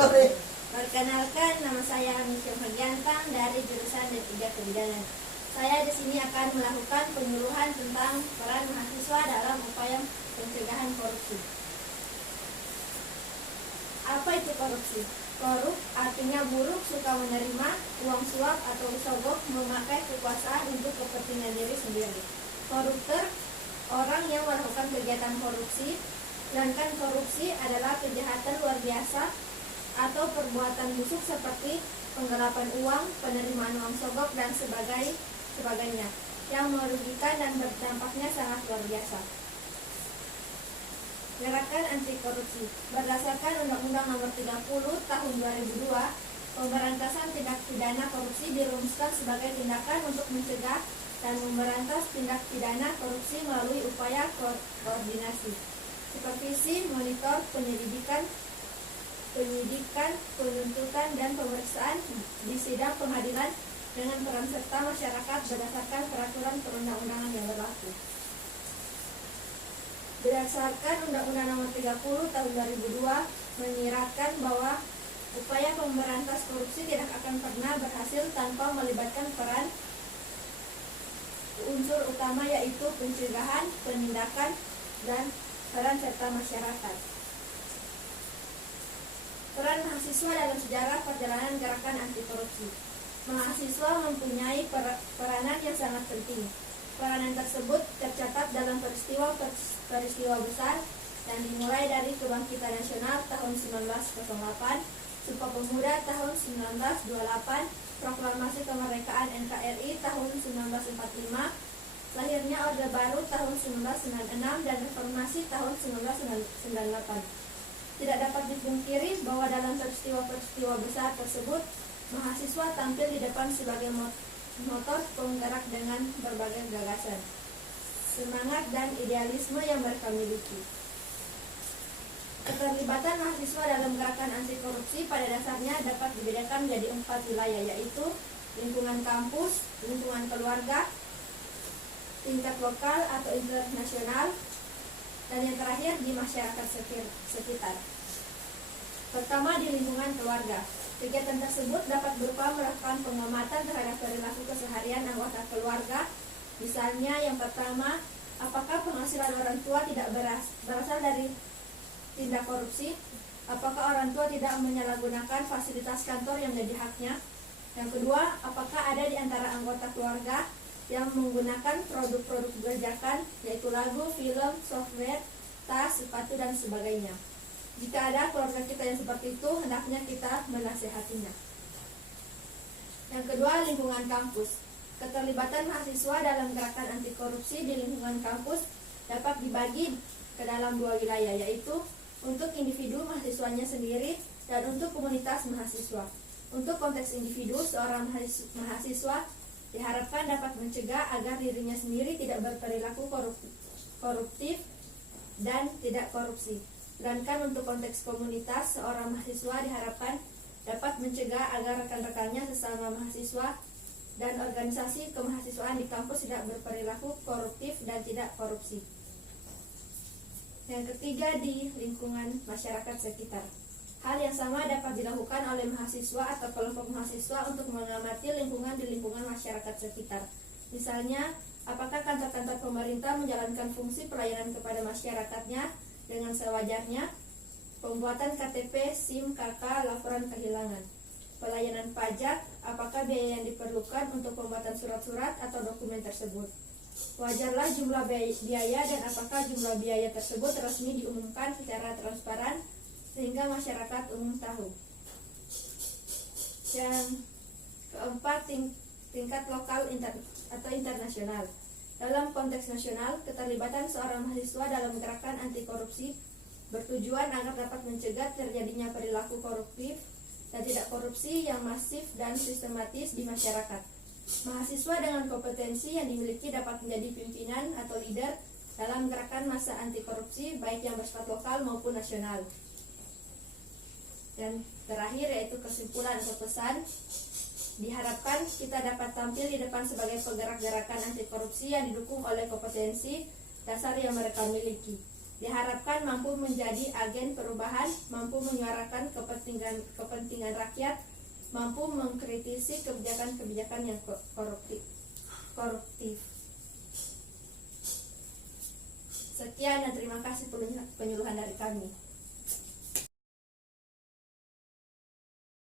Perkenalkan, nama saya Michelle Fagiantang dari jurusan D3 Kebidanan. Saya di sini akan melakukan penyuluhan tentang peran mahasiswa dalam upaya pencegahan korupsi. Apa itu korupsi? Korup artinya buruk, suka menerima uang suap atau sogok, memakai kekuasaan untuk kepentingan diri sendiri. Koruptor, orang yang melakukan kegiatan korupsi. Sedangkan korupsi adalah kejahatan luar biasa atau perbuatan busuk seperti penggelapan uang, penerimaan uang sogok, dan sebagainya yang merugikan dan berdampaknya sangat luar biasa. Gerakan anti korupsi. Berdasarkan Undang-Undang Nomor 30 Tahun 2002, pemberantasan tindak pidana korupsi dirumuskan sebagai tindakan untuk mencegah dan memberantas tindak pidana korupsi melalui upaya koordinasi, supervisi, monitor, penyidikan, penuntutan, dan pemeriksaan di sidang pengadilan dengan peran serta masyarakat berdasarkan peraturan perundang-undangan yang berlaku. Berdasarkan Undang-Undang Nomor 30 Tahun 2002 menyiratkan bahwa upaya pemberantas korupsi tidak akan pernah berhasil tanpa melibatkan peran unsur utama, yaitu pencegahan, penindakan, dan peran serta masyarakat. Peran mahasiswa dalam sejarah perjalanan gerakan anti korupsi. Mahasiswa mempunyai peranan yang sangat penting. Peranan tersebut tercatat dalam peristiwa besar yang dimulai dari Kebangkitan Nasional tahun 1908, Sumpah Pemuda tahun 1928, Proklamasi Kemerdekaan NKRI tahun 1945, lahirnya Orde Baru tahun 1996, dan Reformasi tahun 1998. Tidak dapat dipungkiri bahwa dalam peristiwa-peristiwa besar tersebut, mahasiswa tampil di depan sebagai motor penggerak dengan berbagai gagasan, semangat, dan idealisme yang mereka miliki. Keterlibatan mahasiswa dalam gerakan anti korupsi pada dasarnya dapat dibedakan menjadi 4 wilayah, yaitu lingkungan kampus, lingkungan keluarga, tingkat lokal atau internasional, dan yang terakhir di masyarakat sekitar. Pertama, di lingkungan keluarga. Kegiatan tersebut dapat berupa melakukan pengamatan terhadap perilaku keseharian anggota keluarga. Misalnya, yang pertama, apakah penghasilan orang tua tidak berasal dari tindak korupsi? Apakah orang tua tidak menyalahgunakan fasilitas kantor yang menjadi haknya? Yang kedua, apakah ada di antara anggota keluarga yang menggunakan produk-produk bajakan, yaitu lagu, film, software, tas, sepatu, dan sebagainya? Jika ada keluarga kita yang seperti itu, hendaknya kita menasehatinya. Yang kedua, lingkungan kampus. Keterlibatan mahasiswa dalam gerakan anti korupsi di lingkungan kampus dapat dibagi ke dalam 2 wilayah, yaitu untuk individu mahasiswanya sendiri dan untuk komunitas mahasiswa. Untuk konteks individu, seorang mahasiswa diharapkan dapat mencegah agar dirinya sendiri tidak berperilaku koruptif dan tidak korupsi. Sedangkan untuk konteks komunitas, seorang mahasiswa diharapkan dapat mencegah agar rekan-rekannya sesama mahasiswa dan organisasi kemahasiswaan di kampus tidak berperilaku koruptif dan tidak korupsi. Yang ketiga, di lingkungan masyarakat sekitar. Hal yang sama dapat dilakukan oleh mahasiswa atau kelompok mahasiswa untuk mengamati lingkungan di lingkungan masyarakat sekitar. Misalnya, apakah kantor-kantor pemerintah menjalankan fungsi pelayanan kepada masyarakatnya dengan sewajarnya? Pembuatan KTP, SIM, KK, laporan kehilangan. Pelayanan pajak, apakah biaya yang diperlukan untuk pembuatan surat-surat atau dokumen tersebut? Wajarlah jumlah biaya dan apakah jumlah biaya tersebut resmi diumumkan secara transparan sehingga masyarakat umum tahu. Yang keempat, tingkat lokal atau internasional. Dalam konteks nasional, keterlibatan seorang mahasiswa dalam gerakan anti korupsi bertujuan agar dapat mencegah terjadinya perilaku koruptif dan tidak korupsi yang masif dan sistematis di masyarakat. Mahasiswa dengan kompetensi yang dimiliki dapat menjadi pimpinan atau leader dalam gerakan massa anti korupsi, baik yang bersifat lokal maupun nasional. Dan terakhir, yaitu kesimpulan atau pesan. Diharapkan kita dapat tampil di depan sebagai penggerak gerakan anti korupsi yang didukung oleh kompetensi dasar yang mereka miliki. Diharapkan mampu menjadi agen perubahan, mampu menyuarakan kepentingan rakyat, mampu mengkritisi kebijakan-kebijakan yang koruptif. Sekian dan terima kasih.